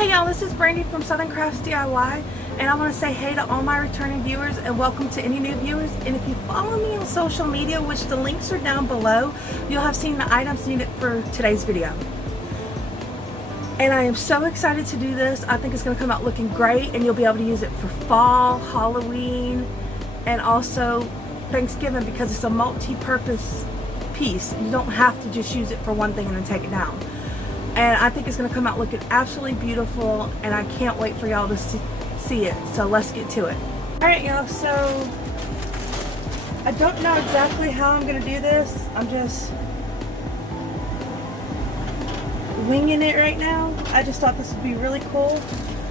Hey y'all, this is Brandy from Southern Crafts DIY, and I want to say hey to all my returning viewers and welcome to any new viewers. And if you follow me on social media, which the links are down below, you'll have seen the items needed for today's video. And I am so excited to do this. I think it's going to come out looking great, and you'll be able to use it for fall, Halloween, and also Thanksgiving, because it's a multi-purpose piece. You don't have to just use it for one thing and then take it down. And I think it's going to come out looking absolutely beautiful, and I can't wait for y'all to see it. So let's get to it. Alright y'all, so I don't know exactly how I'm going to do this. I'm just winging it right now. I just thought this would be really cool.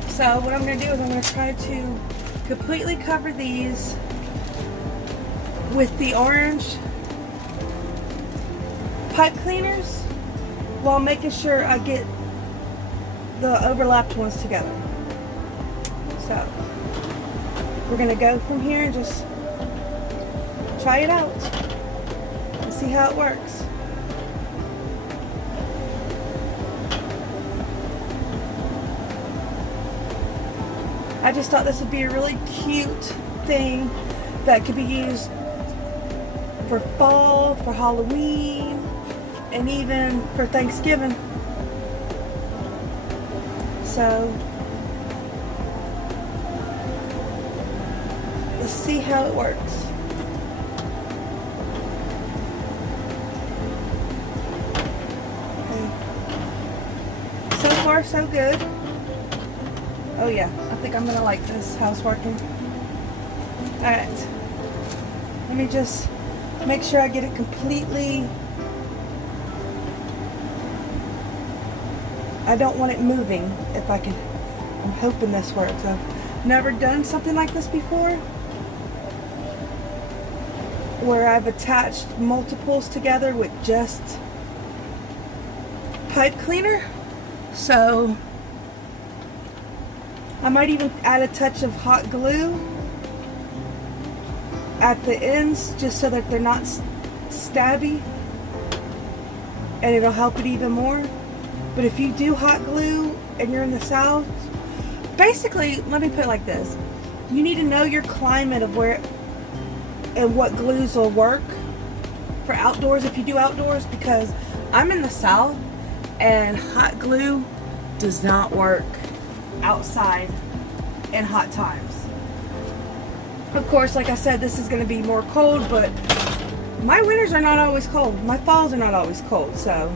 So what I'm going to do is I'm going to try to completely cover these with the orange pipe cleaners, while making sure I get the overlapped ones together. So we're gonna go from here and just try it out and see how it works. I just thought this would be a really cute thing that could be used for fall, for Halloween, and even for Thanksgiving. So let's see how it works. Okay. So far so good. Oh yeah, I think I'm gonna like this, how it's working. Alright, let me just make sure I get it completely. I don't want it moving if I can. I'm hoping this works. I've never done something like this before, where I've attached multiples together with just pipe cleaner. So I might even add a touch of hot glue at the ends just so that they're not stabby, and it'll help it even more. But if you do hot glue and you're in the South, basically, let me put it like this. You need to know your climate of where and what glues will work for outdoors if you do outdoors, because I'm in the South and hot glue does not work outside in hot times. Of course, like I said, this is going to be more cold, but my winters are not always cold. My falls are not always cold, so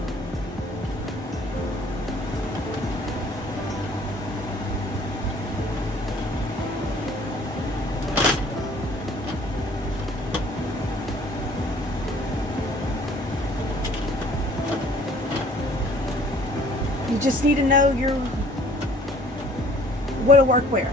you just need to know your what'll work where.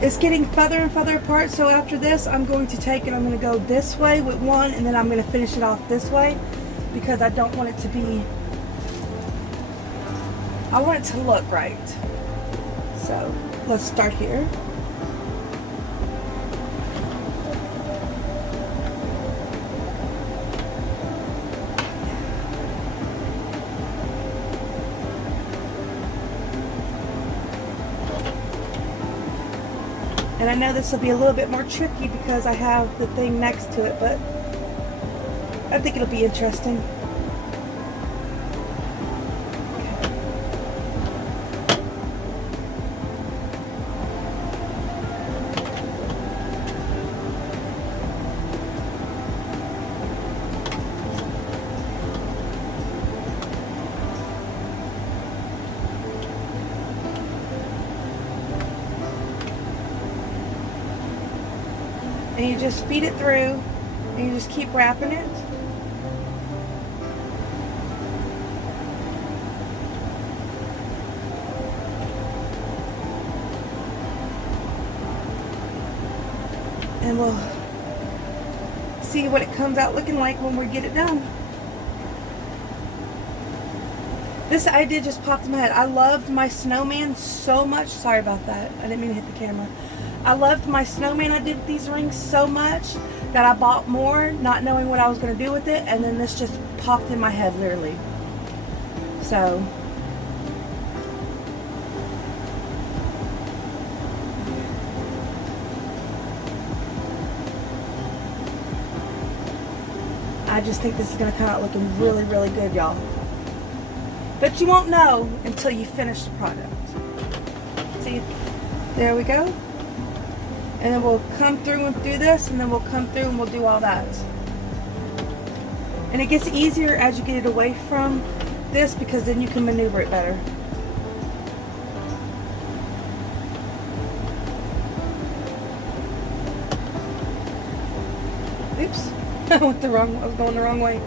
It's getting further and further apart, so after this I'm going to take it, I'm going to go this way with one, and then I'm going to finish it off this way, because I don't want it to be, I want it to look right. So let's start here. And I know this will be a little bit more tricky because I have the thing next to it, but I think it'll be interesting. And you just feed it through, and you just keep wrapping it. And we'll see what it comes out looking like when we get it done. This idea just popped in my head. I loved my snowman so much. Sorry about that. I didn't mean to hit the camera. I loved my snowman. I did these rings so much that I bought more, not knowing what I was going to do with it. And then this just popped in my head, literally. So, I just think this is going to come out looking really, really good, y'all. But you won't know until you finish the product. See, there we go. And then we'll come through and do this, and then we'll come through and we'll do all that. And it gets easier as you get it away from this, because then you can maneuver it better. Oops, I was going the wrong way.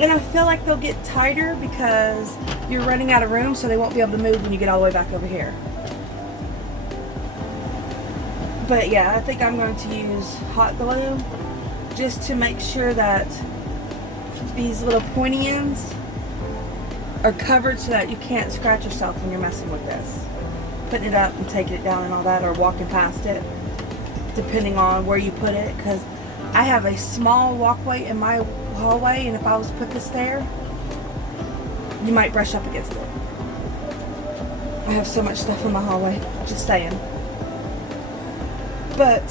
And I feel like they'll get tighter because you're running out of room, so they won't be able to move when you get all the way back over here. But yeah, I think I'm going to use hot glue just to make sure that these little pointy ends are covered so that you can't scratch yourself when you're messing with this. Putting it up and taking it down and all that, or walking past it, depending on where you put it, because I have a small walkway in my hallway, and if I was to put this there, you might brush up against it. I have so much stuff in my hallway, just saying. But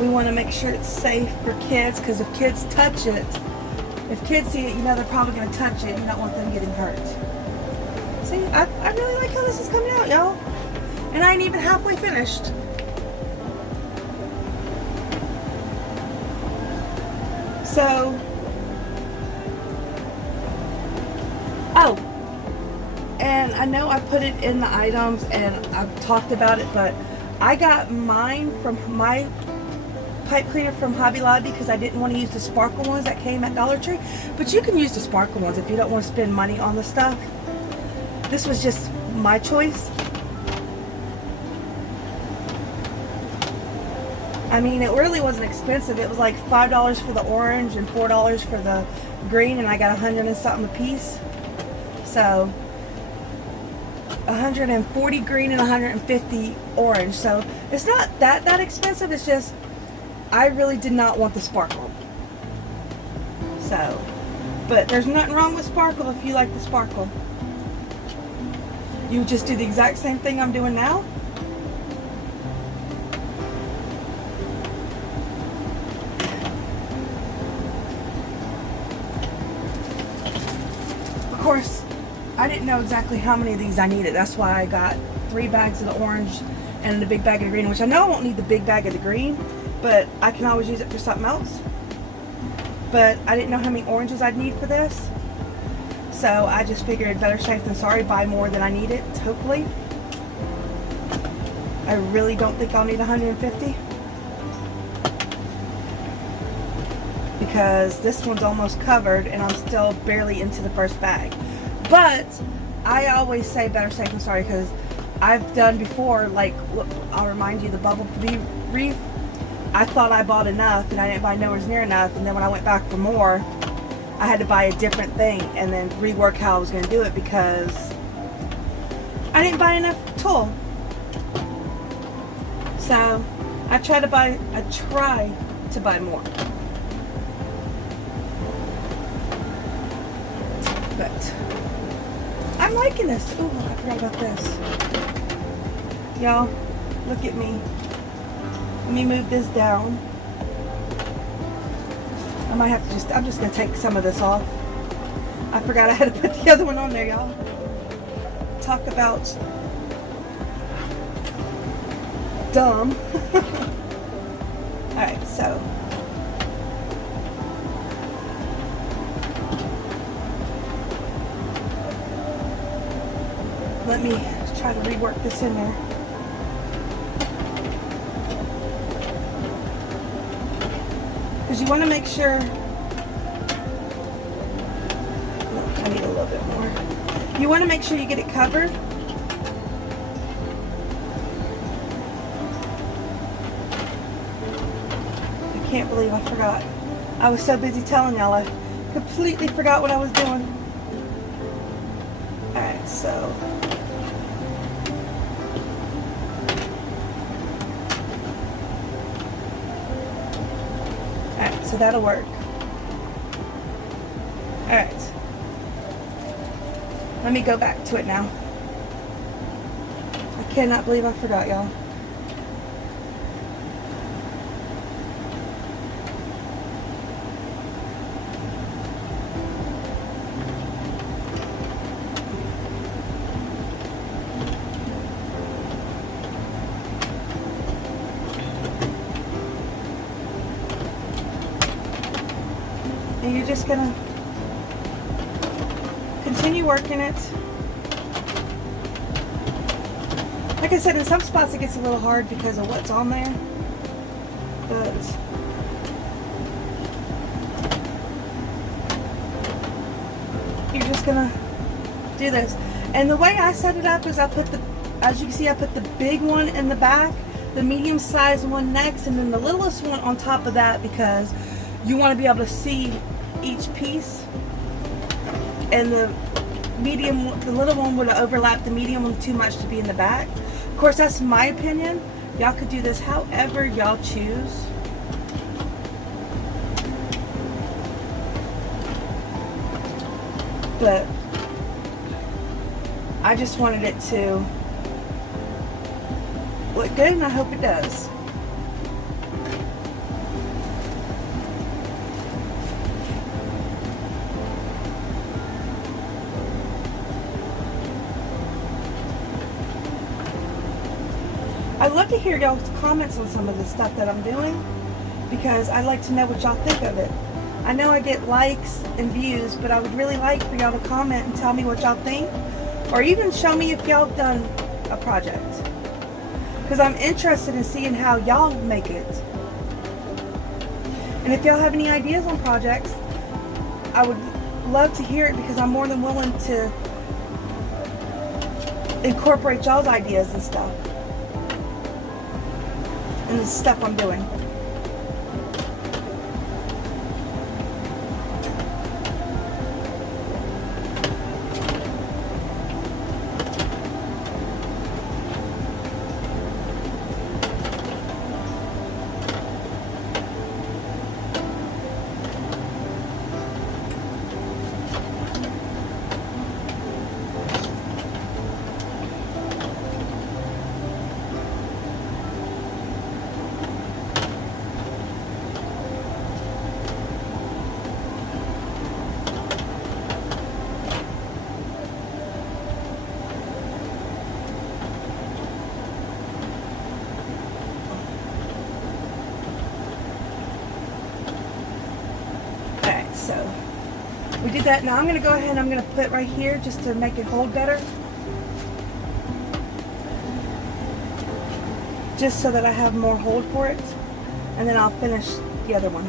we want to make sure it's safe for kids, because if kids touch it, if kids see it, you know they're probably going to touch it. You don't want them getting hurt. See, I really like how this is coming out, y'all. And I ain't even halfway finished. So, oh, and I know I put it in the items and I've talked about it, but I got mine from my pipe cleaner from Hobby Lobby because I didn't want to use the sparkle ones that came at Dollar Tree. But you can use the sparkle ones if you don't want to spend money on the stuff. This was just my choice. I mean, it really wasn't expensive. It was like $5 for the orange and $4 for the green, and I got 100 and something a piece. So 140 green and 150 orange. So it's not that expensive. It's just I really did not want the sparkle. So, but there's nothing wrong with sparkle if you like the sparkle. You just do the exact same thing I'm doing now. Of course, I didn't know exactly how many of these I needed. That's why I got 3 bags of the orange and the big bag of the green, which I know I won't need the big bag of the green, but I can always use it for something else. But I didn't know how many oranges I'd need for this. So I just figured better safe than sorry, buy more than I needed, hopefully. I really don't think I'll need 150. Because this one's almost covered and I'm still barely into the first bag. But I always say better safe than sorry, because I've done before, like, look, I'll remind you, the bubble wreath. I thought I bought enough and I didn't buy nowhere near enough, and then when I went back for more, I had to buy a different thing and then rework how I was going to do it because I didn't buy enough tulle. So I try to buy more. But I'm liking this. Oh, I forgot about this. Y'all, look at me. Let me move this down. I might have to I'm just going to take some of this off. I forgot I had to put the other one on there, y'all. Talk about dumb. Alright, so. Let me try to rework this in there. Because you want to make sure, I need a little bit more. You want to make sure you get it covered. can't believe I forgot. I was so busy telling y'all I completely forgot what I was doing. Alright, so alright, so that'll work. Alright. Let me go back to it now. I cannot believe I forgot, y'all. And you're just gonna continue working it. Like I said, in some spots it gets a little hard because of what's on there, but you're just gonna do this. And the way I set it up is I put the, as you can see, I put the big one in the back, the medium sized one next, and then the littlest one on top of that, because you want to be able to see each piece. And the little one would overlap the medium one too much to be in the back. Of course, that's my opinion. Y'all could do this however y'all choose. But I just wanted it to look good, and I hope it does. I'd love to hear y'all's comments on some of the stuff that I'm doing, because I'd like to know what y'all think of it. I know I get likes and views, but I would really like for y'all to comment and tell me what y'all think, or even show me if y'all have done a project, because I'm interested in seeing how y'all make it. And if y'all have any ideas on projects, I would love to hear it, because I'm more than willing to incorporate y'all's ideas and stuff in the stuff I'm doing. So we did that. Now I'm going to go ahead and I'm going to put right here just to make it hold better, just so that I have more hold for it, and then I'll finish the other one.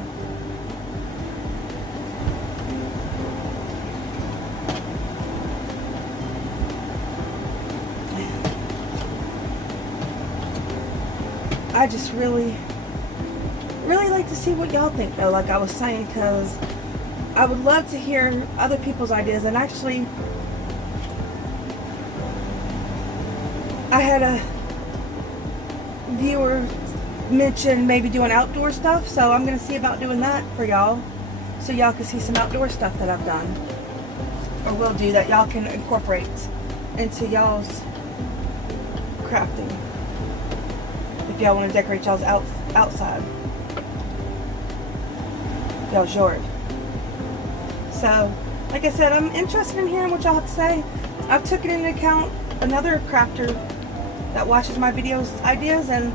I just really like to see what y'all think, though, like I was saying, because I would love to hear other people's ideas. And actually, I had a viewer mention maybe doing outdoor stuff, so I'm going to see about doing that for y'all, so y'all can see some outdoor stuff that I've done, or will do, that y'all can incorporate into y'all's crafting, if y'all want to decorate y'all's outside, y'all's yard. So, like I said, I'm interested in hearing what y'all have to say. I've taken into account another crafter that watches my videos ideas, and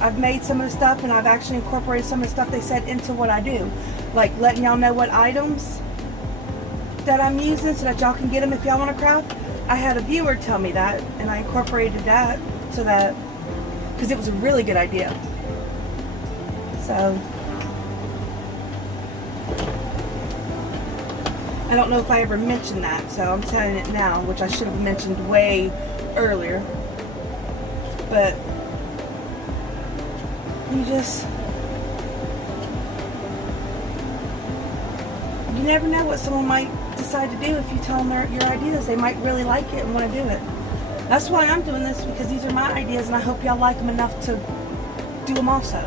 I've made some of the stuff, and I've actually incorporated some of the stuff they said into what I do, like letting y'all know what items that I'm using so that y'all can get them if y'all want to craft. I had a viewer tell me that, and I incorporated that, so that, because it was a really good idea. So I don't know if I ever mentioned that, so I'm telling it now, which I should have mentioned way earlier. But you just you never know what someone might decide to do if you tell them your ideas. They might really like it and want to do it. That's why I'm doing this, because these are my ideas and I hope y'all like them enough to do them also.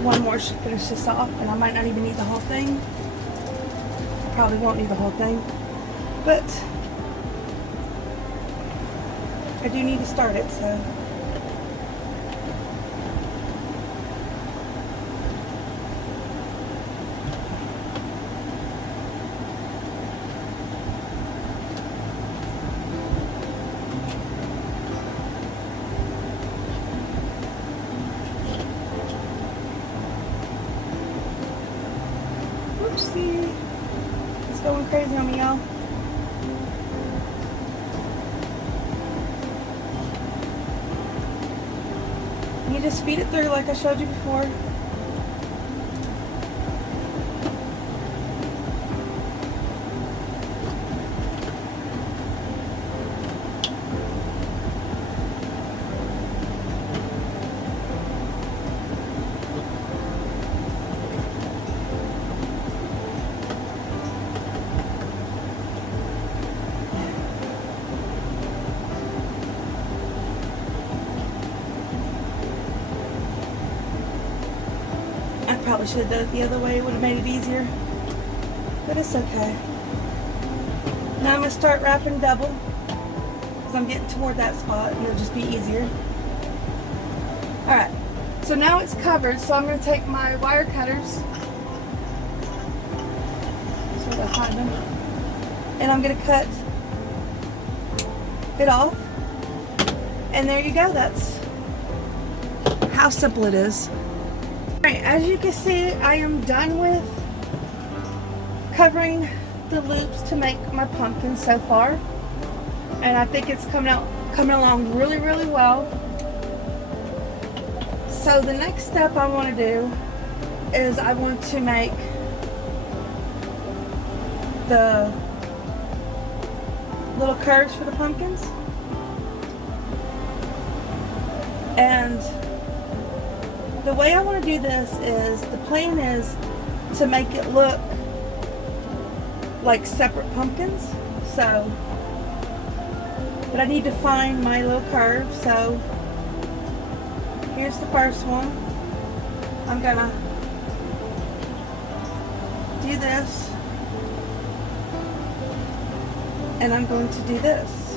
One more should finish this off, and I might not even need the whole thing. Probably won't need the whole thing, but I do need to start it, so. Oopsie. It's going crazy on me, y'all. You just feed it through like I showed you before. Probably should have done it the other way. It would have made it easier, but it's okay. Now I'm going to start wrapping double, because I'm getting toward that spot and it'll just be easier. Alright, so now it's covered, so I'm going to take my wire cutters, so that I hide them, and I'm going to cut it off, and there you go. That's how simple it is. Alright, as you can see, I am done with covering the loops to make my pumpkin so far, and I think it's coming along really, really well. So the next step I want to do is I want to make the little curves for the pumpkins, and the way I want to do this is, the plan is to make it look like separate pumpkins. So, but I need to find my little curve. So here's the first one. I'm gonna do this, and I'm going to do this,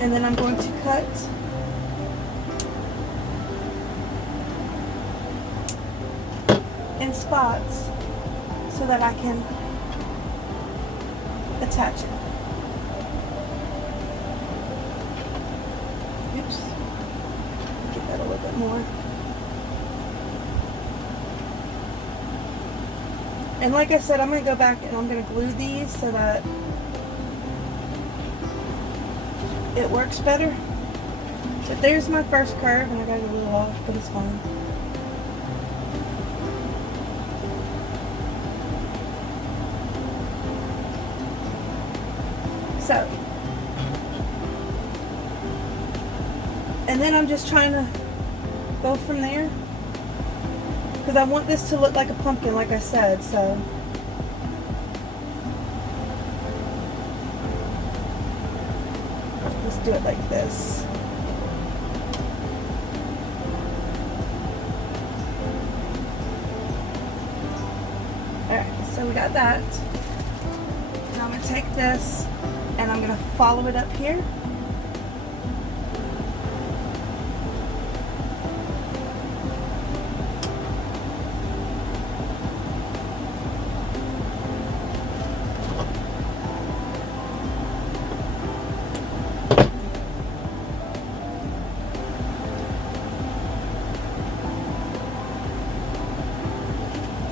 and then I'm going to cut in spots so that I can attach it. Oops. Get that a little bit more. And like I said, I'm going to go back and I'm going to glue these so that it works better. So there's my first curve, and I got it a little off, but it's fine. So, and then I'm just trying to go from there, because I want this to look like a pumpkin, like I said. So let's do it like this. Alright, so we got that. Now I'm going to take this and I'm going to follow it up here.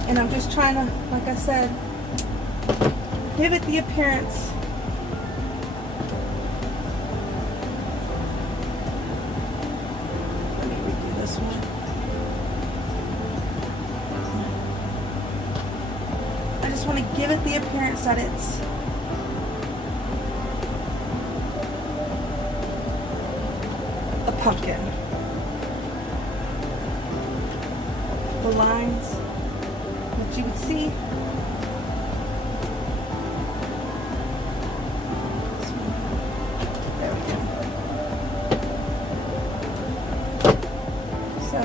And I'm just trying to, like I said, give it the appearance. Let me redo this one. I just want to give it the appearance that it's a pumpkin. The lines that you would see. There we go. So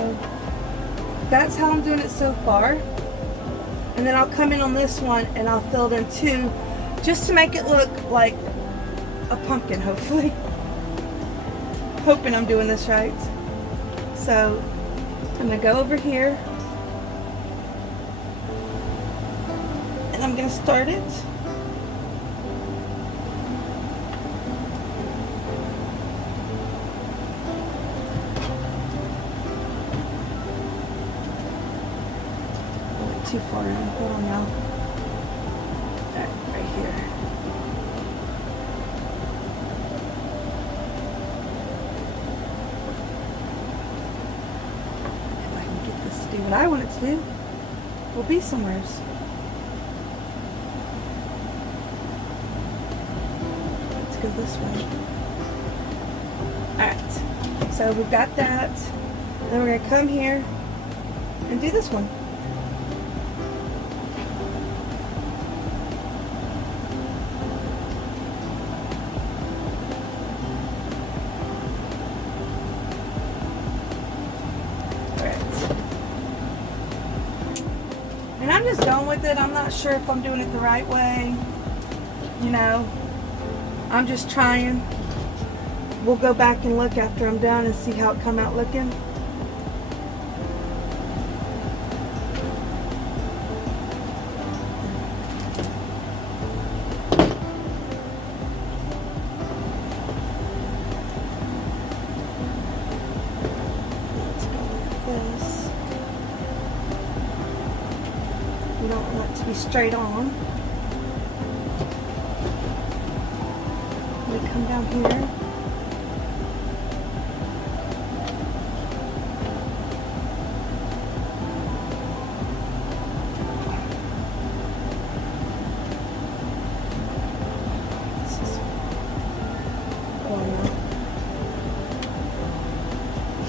that's how I'm doing it so far. And then I'll come in on this one and I'll fill it in too, just to make it look like a pumpkin, hopefully. Hoping I'm doing this right. So I'm gonna go over here and I'm gonna start it. Too far in. Hold on now. Right here. If I can get this to do what I want it to do, we'll be somewheres. Let's go this way. Alright. So we've got that. Then we're going to come here and do this one. And I'm just going with it. I'm not sure if I'm doing it the right way. You know, I'm just trying. We'll go back and look after I'm done and see how it come out looking. Let's go like this. We don't want it to be straight on. We come down here.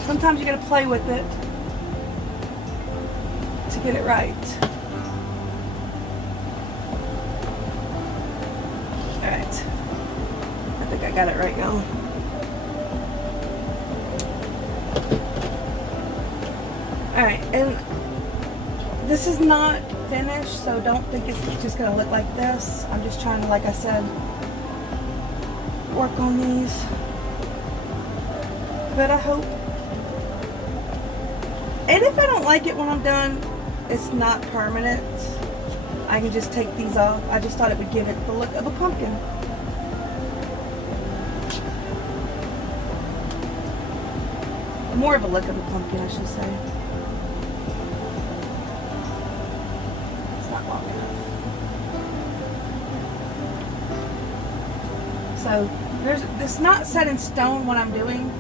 Sometimes you gotta play with it to get it right. Alright. I think I got it right now. Alright, and this is not finished, so don't think it's just gonna look like this. I'm just trying to, like I said, work on these. But I hope. And if I don't like it when I'm done, it's not permanent. I can just take these off. I just thought it would give it the look of a pumpkin. More of a look of a pumpkin, I should say. It's not long enough. So it's not set in stone what I'm doing.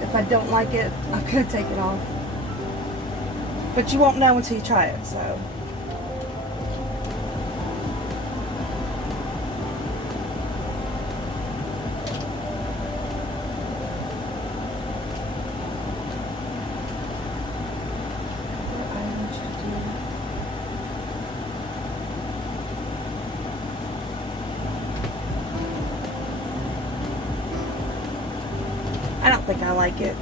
If I don't like it, I'm going to take it off. But you won't know until you try it, so. I don't think I like it.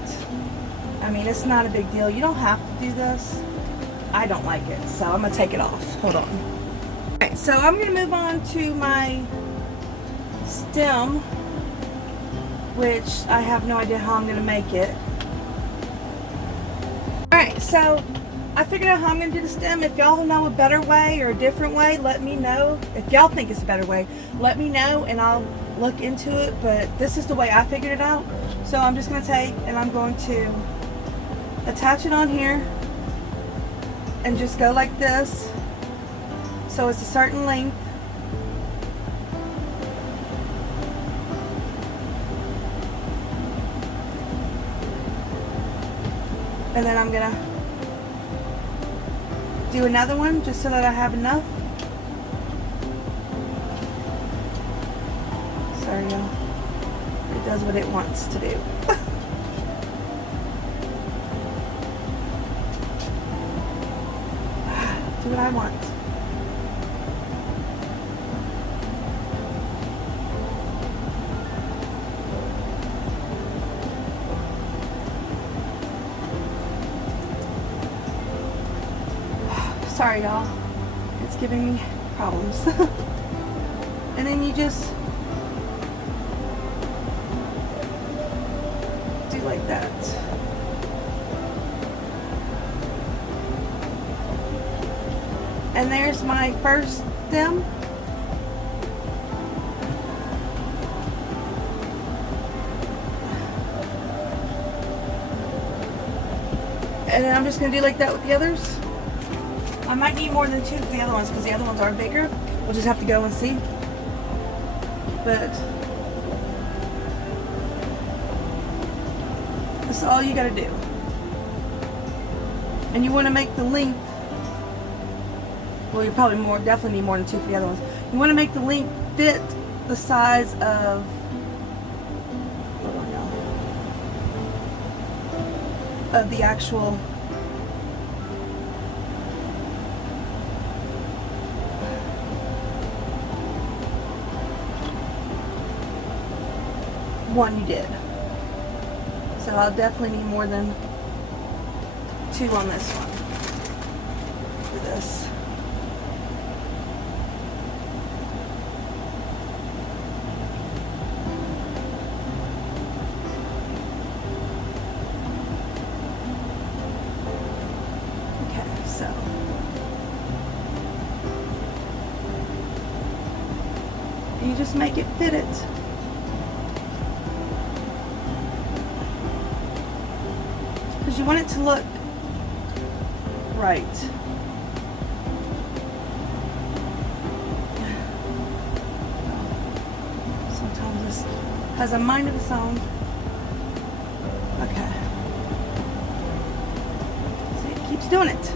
I mean, it's not a big deal. You don't have to do this. I don't like it, so I'm going to take it off. Hold on. Alright, so I'm going to move on to my stem, which I have no idea how I'm going to make it. Alright, so I figured out how I'm going to do the stem. If y'all know a better way or a different way, let me know. If y'all think it's a better way, let me know and I'll look into it. But this is the way I figured it out. So I'm just going to take and I'm going to attach it on here. and just go like this. So it's a certain length. And then I'm gonna do another one just so that I have enough. Sorry, y'all. It does what it wants to do. Do what I want. Sorry, y'all. It's giving me problems. And then you just do like that. And there's my first stem. And then I'm just going to do like that with the others. I might need more than two for the other ones because the other ones are bigger. We'll just have to go and see. But that's all you got to do. And you want to make the length. Well, you probably definitely need more than two for the other ones. You want to make the length fit the size of. Of the actual. One you did. So I'll definitely need more than two on this one for this. Okay, so you just make it fit it. You want it to look right. Sometimes this has a mind of its own. Okay. See, it keeps doing it.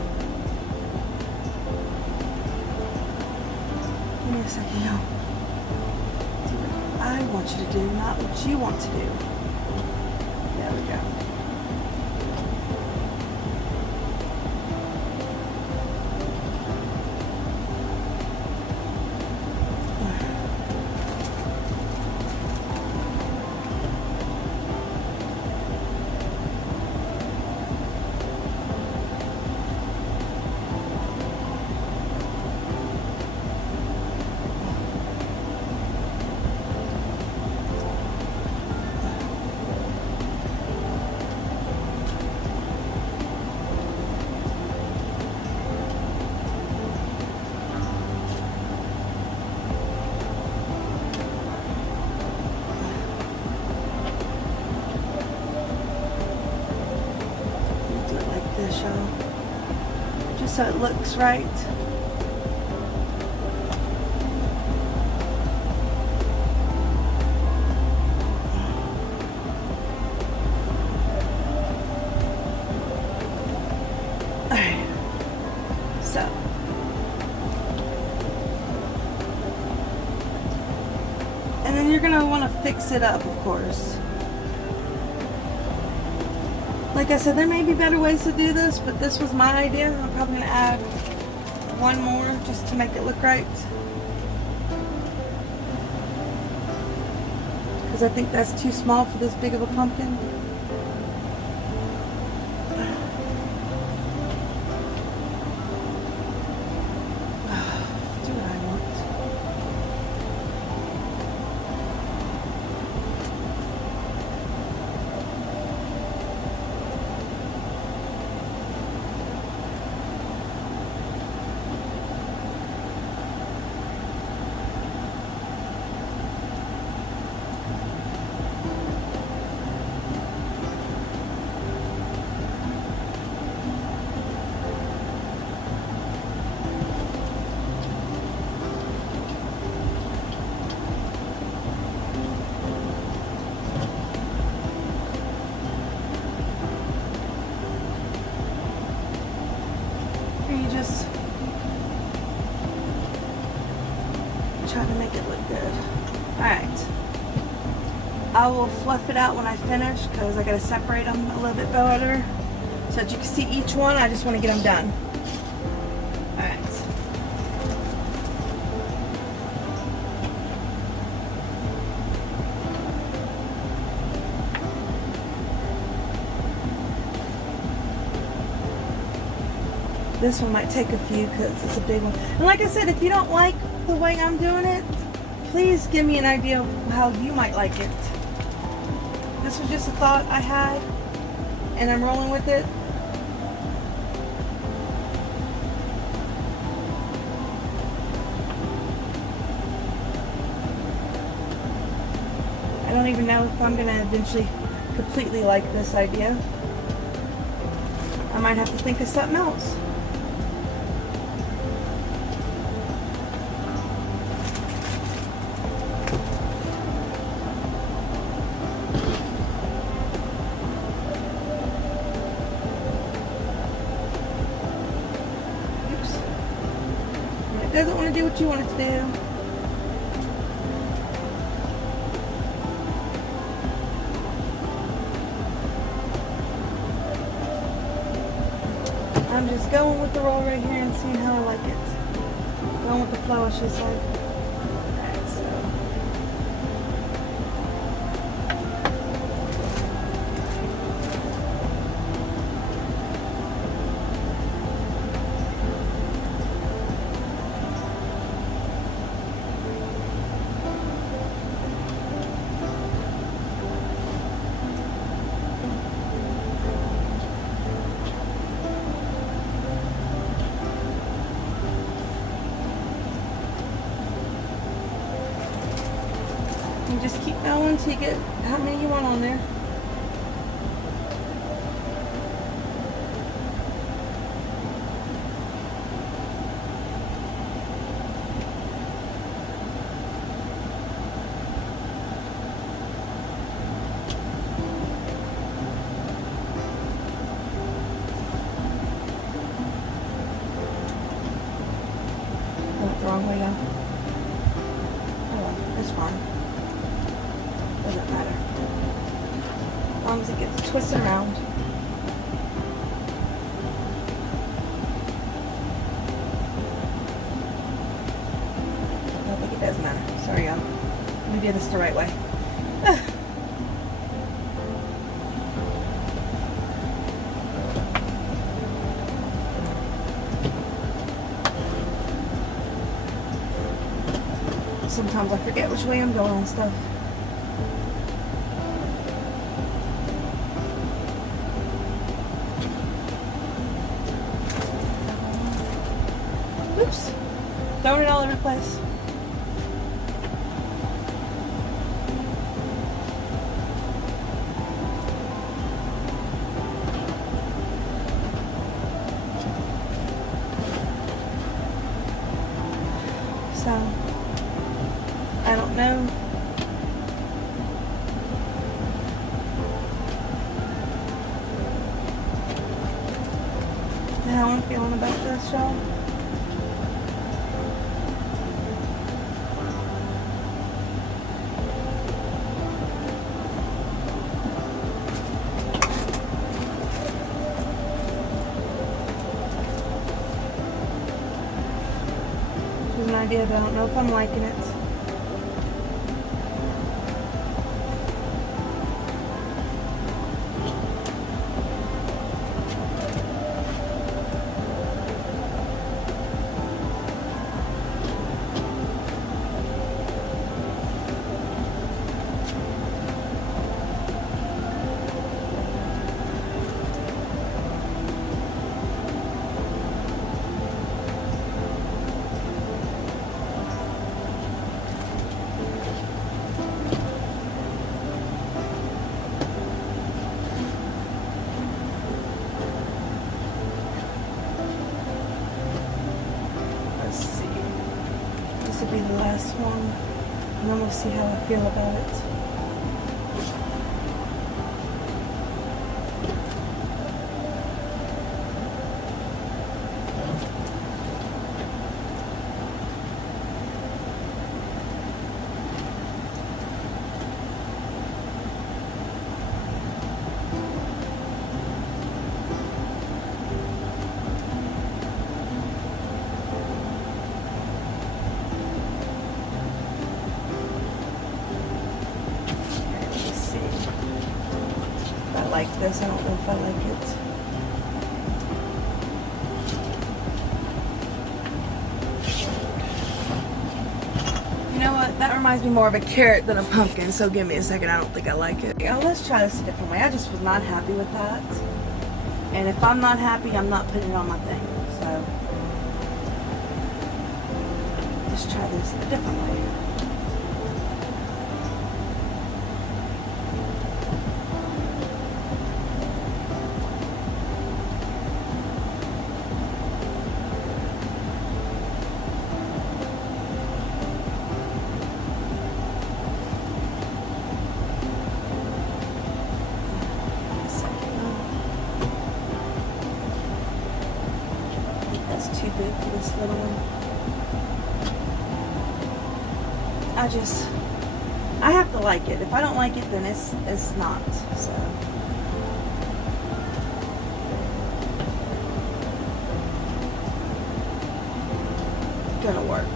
Give me a second, y'all. Do what I want you to do, not what you want to do. There we go. Just so it looks right. Alright. So and then you're gonna want to fix it up, of course. Like I said, there may be better ways to do this, but this was my idea. I'm probably going to add one more just to make it look right. Because I think that's too small for this big of a pumpkin. Do what I want. try to make it look good. Alright. I will fluff it out when I finish because I got to separate them a little bit better so that you can see each one. I just want to get them done. Alright. This one might take a few because it's a big one. And like I said, if you don't like the way I'm doing it, please give me an idea of how you might like it. This was just a thought I had, and I'm rolling with it. I don't even know if I'm going to eventually completely like this idea. I might have to think of something else. It doesn't want to do what you want it to do. I'm just going with the roll right here and seeing how I like it. Going with the flow, I should say. Alright, so. You just keep going until you get how many you want on there. I went the wrong way, y'all. Oh well, it's fine. Doesn't matter. As long as it gets twisted around. I don't think it does matter. Sorry, y'all. We did this the right way. Sometimes I forget which way I'm going and stuff. Oops. Throwing it all over the place. So, I don't know. How I'm feeling about this, y'all. There's an idea, but I don't know if I'm liking it. This will be the last one, and then we'll see how I feel about it. this. I don't know if I like it. You know what? That reminds me more of a carrot than a pumpkin, so give me a second. I don't think I like it. Yeah, let's try this a different way. I just was not happy with that. And if I'm not happy, I'm not putting it on my thing. So, let's try this a different way. Too big for this little one. I have to like it. If I don't like it, then it's not. So gonna work.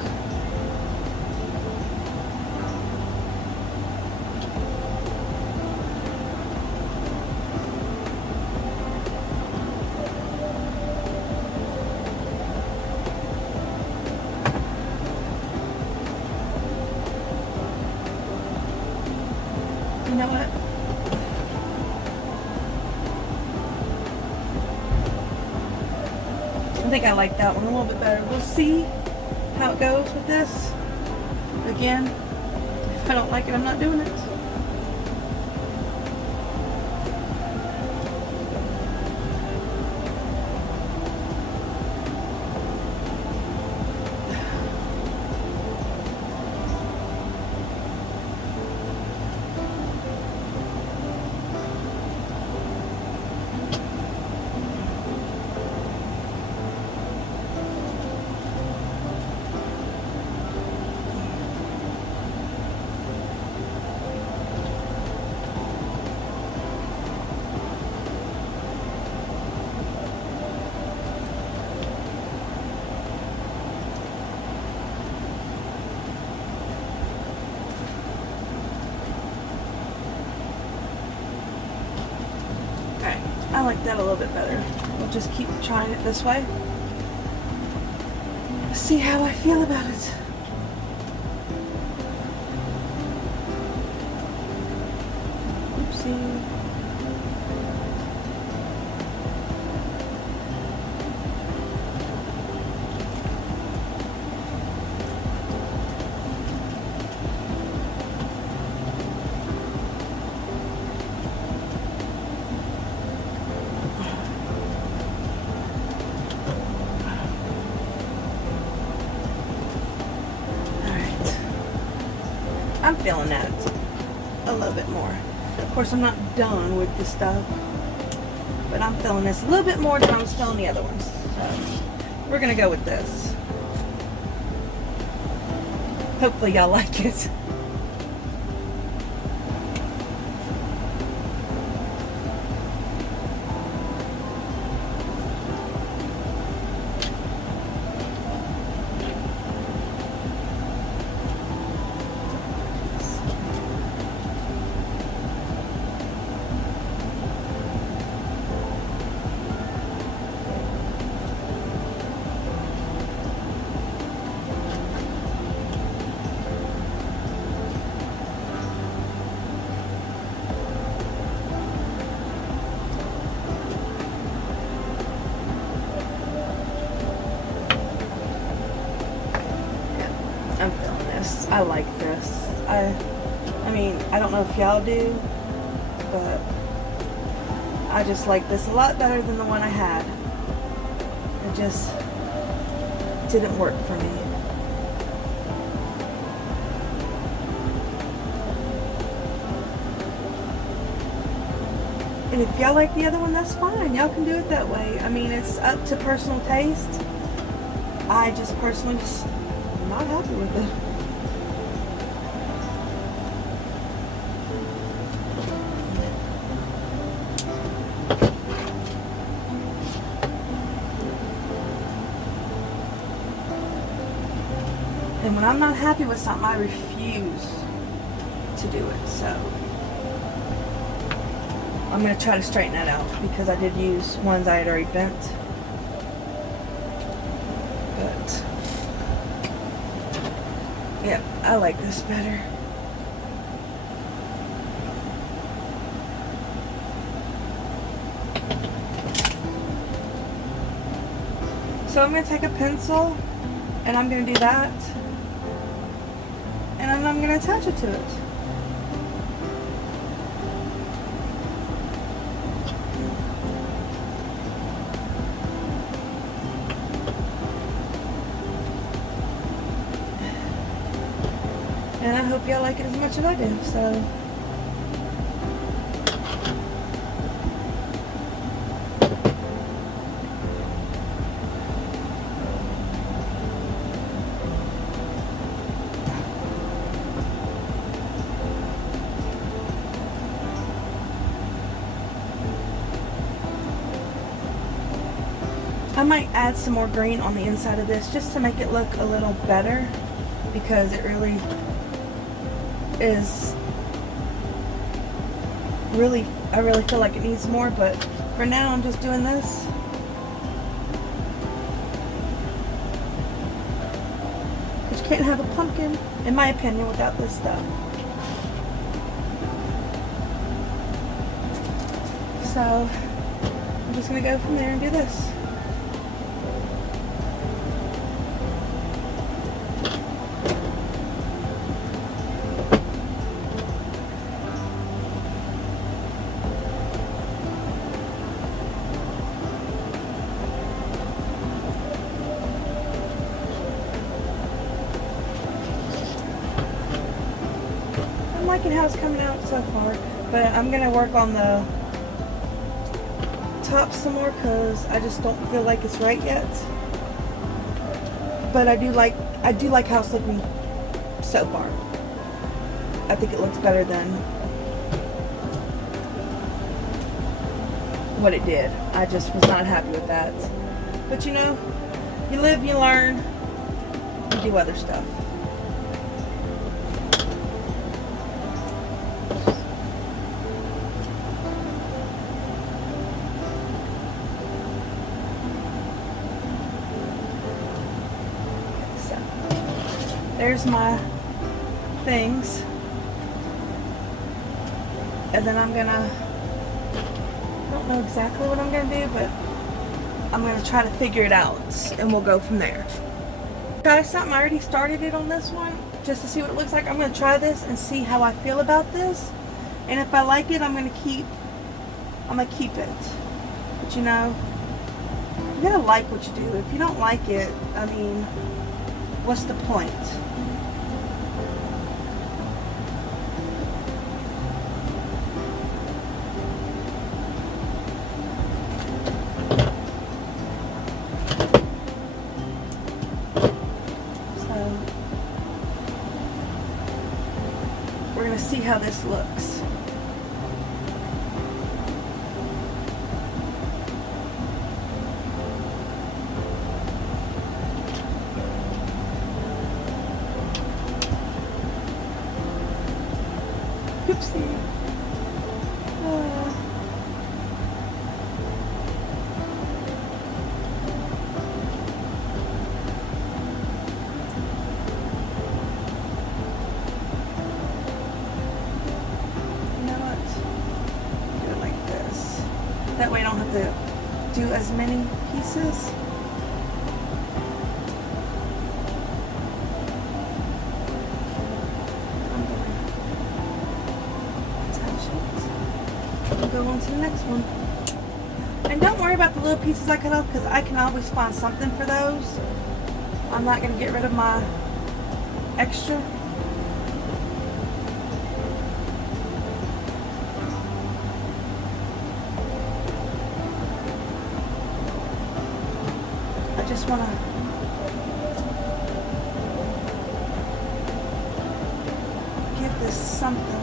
You know what? I think I like that one a little bit better. We'll see how it goes with this. Again, if I don't like it, I'm not doing it. I like that a little bit better. We'll just keep trying it this way. See how I feel about it. Oopsie. I'm feeling that a little bit more. Of course, I'm not done with this stuff, but I'm feeling this a little bit more than I was feeling the other ones. So, we're gonna go with this. Hopefully y'all like it. I'm feeling this. I like this. I mean, I don't know if y'all do, but I just like this a lot better than the one I had. It just didn't work for me. And if y'all like the other one, that's fine. Y'all can do it that way. I mean, it's up to personal taste. I just personally just not happy with it. And when I'm not happy with something, I refuse to do it. So I'm going to try to straighten that out because I did use ones I had already bent. But, yeah, I like this better. So I'm going to take a pencil and I'm going to do that. And then I'm going to attach it to it. And I hope y'all like it as much as I do. So I might add some more green on the inside of this just to make it look a little better, because it really is I really feel like it needs more, but for now I'm just doing this. Because you can't have a pumpkin, in my opinion, without this stuff. So I'm just going to go from there and do this. I'm liking how it's coming out so far, but I'm going to work on the top some more because I just don't feel like it's right yet. But I do like how it's looking so far. I think it looks better than what it did. I just was not happy with that. But you know, you live, you learn, you do other stuff. There's my things, and then I don't know exactly what I'm gonna do, but I'm gonna try to figure it out and we'll go from there. Try something. I already started it on this one just to see what it looks like. I'm gonna try this and see how I feel about this, and if I like it, I'm gonna keep it. But you know, you gotta like what you do. If you don't like it, I mean, what's the point? So we're gonna see how this looks. Oopsie. You know what? Do it like this. That way I don't have to do as many pieces. Go on to the next one. And don't worry about the little pieces I cut off, because I can always find something for those. I'm not going to get rid of my extra. I just want to give this something.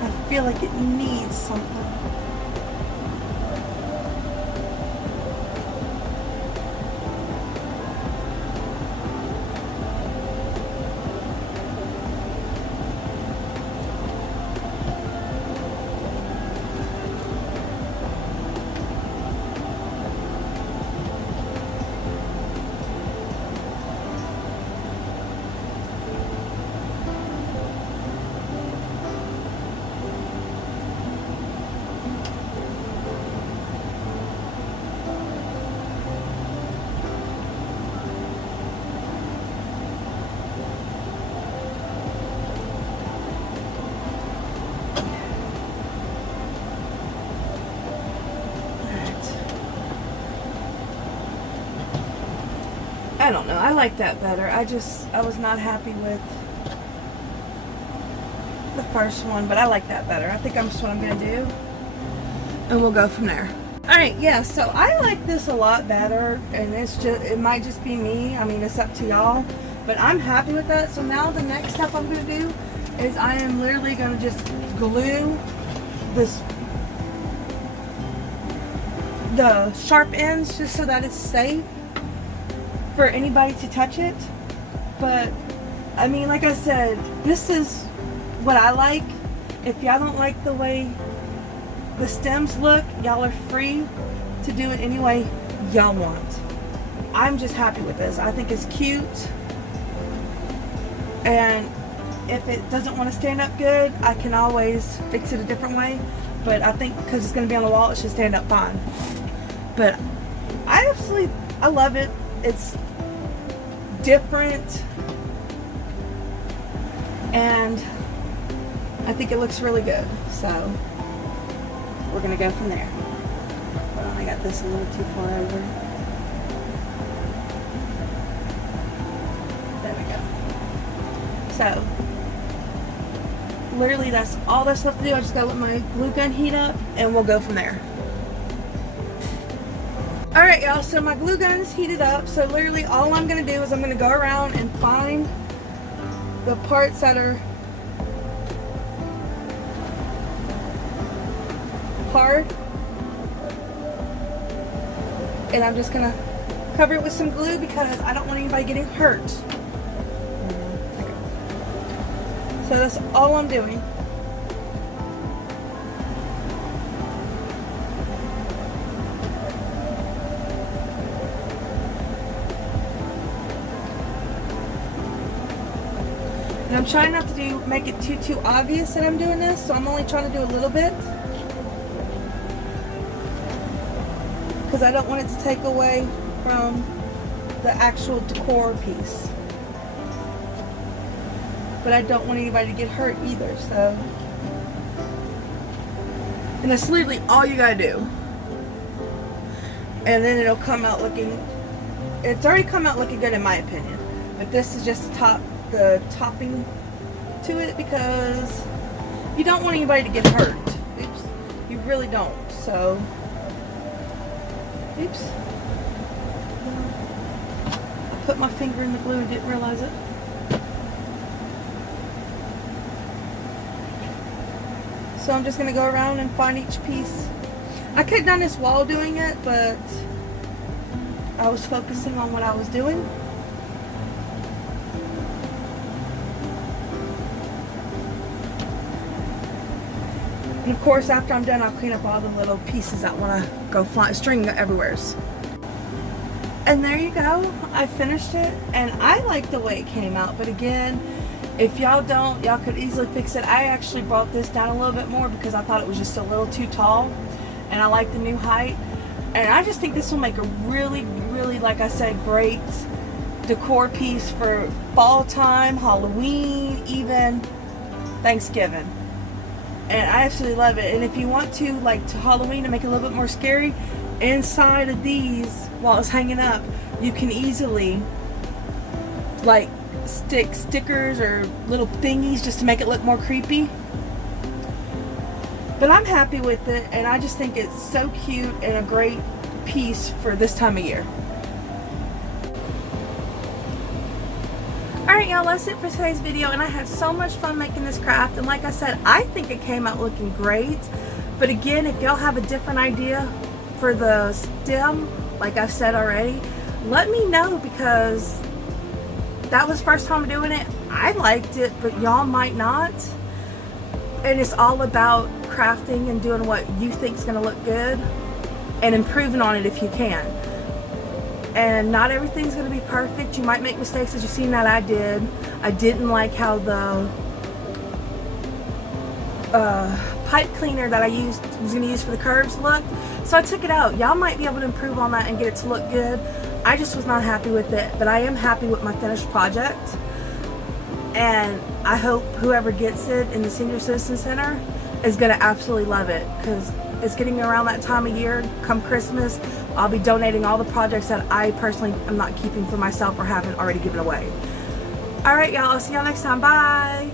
I feel like it needs something. I don't know. I like that better. I was not happy with the first one, but I like that better. I think that's what I'm going to do. And we'll go from there. Alright, yeah, so I like this a lot better, and it might just be me. I mean, it's up to y'all, but I'm happy with that. So now the next step I'm going to do is I am literally going to just glue the sharp ends just so that it's safe for anybody to touch it. But I mean, like I said, this is what I like. If y'all don't like the way the stems look, y'all are free to do it any way y'all want. I'm just happy with this. I think it's cute, and if it doesn't want to stand up good, I can always fix it a different way. But I think because it's going to be on the wall, it should stand up fine. But I love it. It's different, and I think it looks really good. So we're gonna go from there. Hold on, I got this a little too far over. There we go. So literally that's all that's left to do. I just gotta let my glue gun heat up and we'll go from there. Alright y'all, so my glue gun is heated up. So literally all I'm gonna do is I'm gonna go around and find the parts that are hard, and I'm just gonna cover it with some glue because I don't want anybody getting hurt. So that's all I'm doing. And I'm trying not to make it too obvious that I'm doing this, so I'm only trying to do a little bit, because I don't want it to take away from the actual decor piece. But I don't want anybody to get hurt either, so. And that's literally all you gotta do. And then it'll come out looking, it's already come out looking good in my opinion. But this is just the topping to it, because you don't want anybody to get hurt. Oops. You really don't, so. Oops. I put my finger in the glue and didn't realize it. So I'm just going to go around and find each piece. I could have done this while doing it, but I was focusing on what I was doing. And of course, after I'm done, I'll clean up all the little pieces that want to go flying, string everywhere. And there you go. I finished it, and I like the way it came out. But again, if y'all don't, y'all could easily fix it. I actually brought this down a little bit more because I thought it was just a little too tall, and I like the new height. And I just think this will make a really, really, like I said, great decor piece for fall time, Halloween, even Thanksgiving. And I absolutely love it. And if you want to, like to Halloween, to make it a little bit more scary, inside of these, while it's hanging up, you can easily like stick stickers or little thingies just to make it look more creepy. But I'm happy with it, and I just think it's so cute and a great piece for this time of year. Alright y'all, that's it for today's video, and I had so much fun making this craft, and like I said, I think it came out looking great. But again, if y'all have a different idea for the stem, like I've said already, let me know, because that was the first time doing it. I liked it, but y'all might not. And it's all about crafting and doing what you think is going to look good and improving on it if you can. And not everything's going to be perfect. You might make mistakes, as you've seen that I did. I didn't like how the pipe cleaner that I was going to use for the curves looked, so I took it out. Y'all might be able to improve on that and get it to look good. I just was not happy with it, but I am happy with my finished project. And I hope whoever gets it in the Senior Citizen Center is going to absolutely love it, because it's getting around that time of year, come Christmas, I'll be donating all the projects that I personally am not keeping for myself or haven't already given away. Alright, y'all. I'll see y'all next time. Bye.